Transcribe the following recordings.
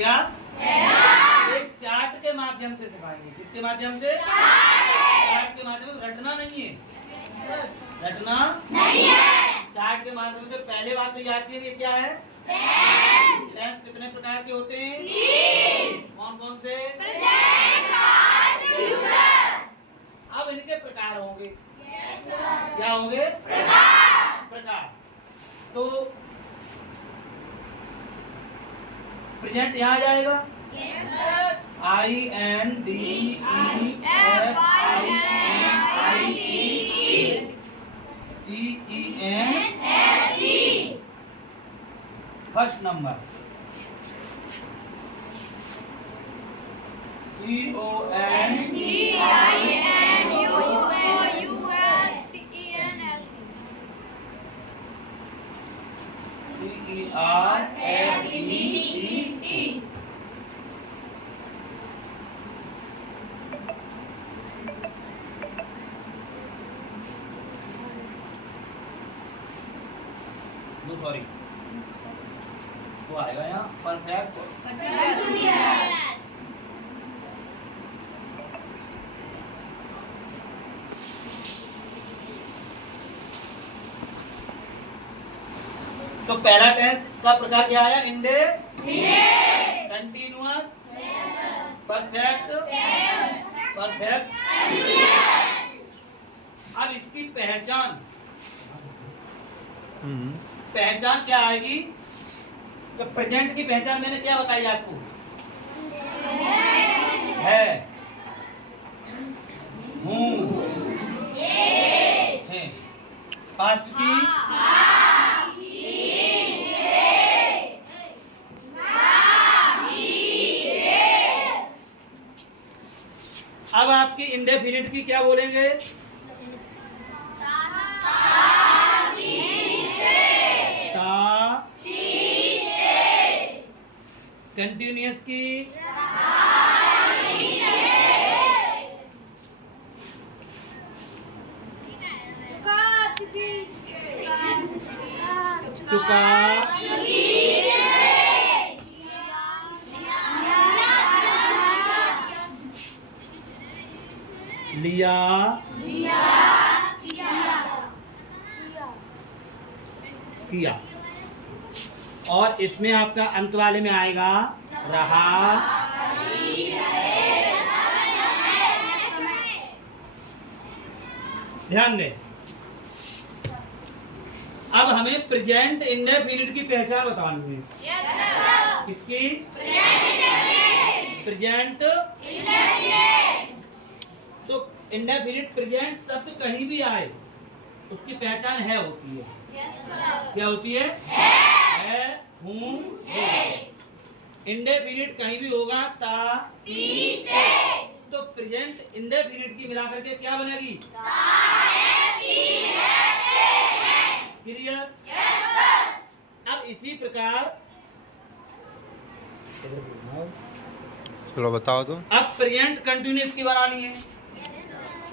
क्या एक चार्ट के माध्यम से सिखाएंगे। किसके माध्यम से? चार्ट के माध्यम से। रटना नहीं है, रटना नहीं है। चार्ट के माध्यम से पहले बात तो याद है कि क्या है? टेंस कितने प्रकार के होते हैं? कौन कौन से? अब इनके प्रकार होंगे। क्या होंगे? प्रकार। तो प्रेजेंट यहाँ आ जाएगा। INDEFIENTEN first number. CONTINUOUSCERFECT। Sorry तो आएगा यहाँ परफेक्ट। तो पहला टेंस का प्रकार क्या आया? Indefinite, continuous, perfect, perfect. अब इसकी पहचान पहचान क्या आएगी? तो प्रेजेंट की पहचान मैंने क्या बताई आपको? है, हूँ, है। पास्ट की अब आपकी इंडेफिनिट की क्या बोलेंगे? कंटिन्यूअस की चुका, लिया, किया। और इसमें आपका अंत वाले में आएगा रहा, ध्यान दें। अब हमें प्रेजेंट इंडेफिनिट की पहचान बतानी है। किसकी? Present indefinite. तो इंडेफिनिट प्रेजेंट शब्द कहीं भी आए उसकी पहचान है होती है। क्या होती है? है, हूँ, इंडेफिनिट कहीं भी होगा ता, ती, ते। तो प्रेजेंट इंडेफिनिट की मिलाकर के क्या बनेगी? क्लियर? अब इसी प्रकार चलो बताओ तुम। अब प्रेजेंट कंटिन्यूअस की बनानी है।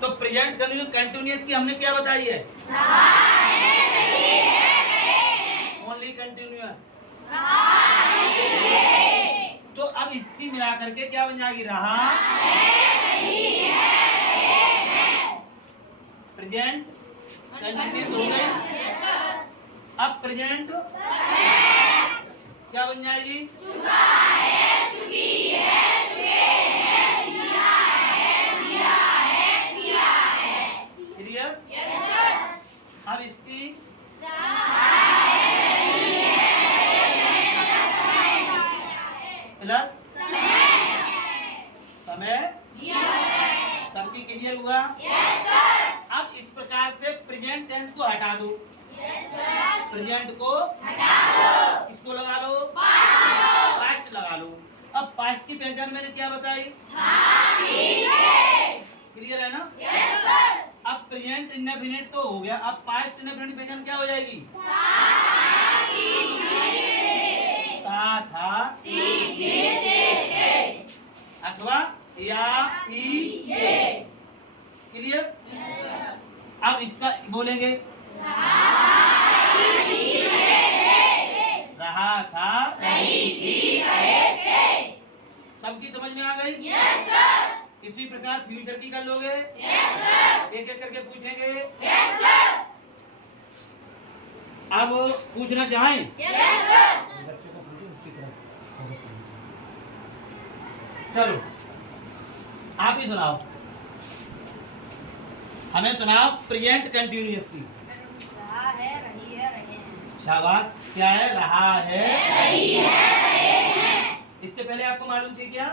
तो प्रेजेंट कंटिन्यूअस की हमने क्या बताई है? Only continuous. तो अब इसकी मिला करके क्या बन जाएगी? रहा, प्रेजेंट कंटिन्यूअस हो गए। अब प्रेजेंट क्या बन जाएगी? चुका है, चुकी है, चुके हैं, लिया है, लिया है, लिया है। क्लियर? Yes sir. अब इसकी प्लस समय सबकी क्लियर हुआ? Yes sir. अब इस प्रकार से प्रेजेंट टेंस को हटा दो। प्रेजेंट को हटा दो, किसको लगा लो? पास्ट लगा लो। अब पास्ट की पहचान मैंने क्या बताई? क्लियर है ना? Yes sir. अब प्रेजेंट इंडेफिनिट तो हो गया। अब पास्ट इंडेफिनिट की पहचान क्या हो जाएगी? था, था, अथवा या, ये। क्लियर? अब इसका बोलेंगे रहा था, रही थी, रहे थे। गई? Yes sir. इसी प्रकार फ्यूचर की कर लोगे? Yes sir. एक एक करके पूछेंगे। Yes sir. अब पूछना चाहें? Yes sir. बच्चों को पूछो उसकी तरफ फोकस करना। चलो आप ही सुनाओ, हमें सुनाओ प्रेजेंट कंटिन्यूअस की। रहा है, रही है, रहे हैं। शाबाश। क्या है? रहा है, रही है, रहे हैं। इससे पहले आपको मालूम थी क्या?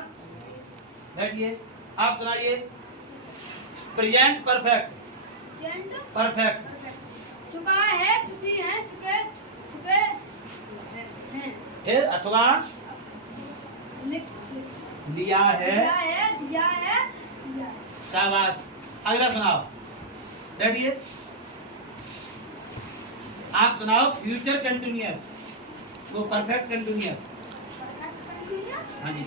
बैठिए, आप सुनाइए प्रेजेंट परफेक्ट। परफेक्ट चुका है, चुकी है, चुके, चुके हैं। फिर अथवा लिया है। दिया है, दिया है, दिया। शाबाश। अगला सुनाओ, बैठिए, आप सुनाओ फ्यूचर कंटिन्यूअस, वो परफेक्ट कंटिन्यूअस। हाँ जी।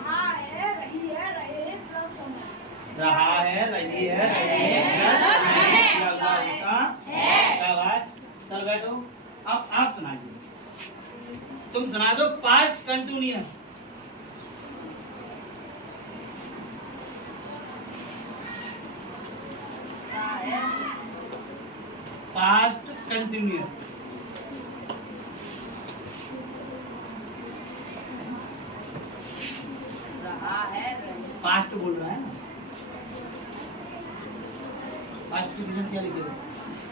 रहा है, रही है, रहे हैं, प्लस रहा है, रही है, रहे हैं, शाबाश। चल बैठो, अब आप सुनाइए, तुम सुना दो पास्ट कंटिन्यूअस। Past continuous. रहा है, रही। पास्ट बोल रहा है ना, पास्ट की क्या लिखे हो?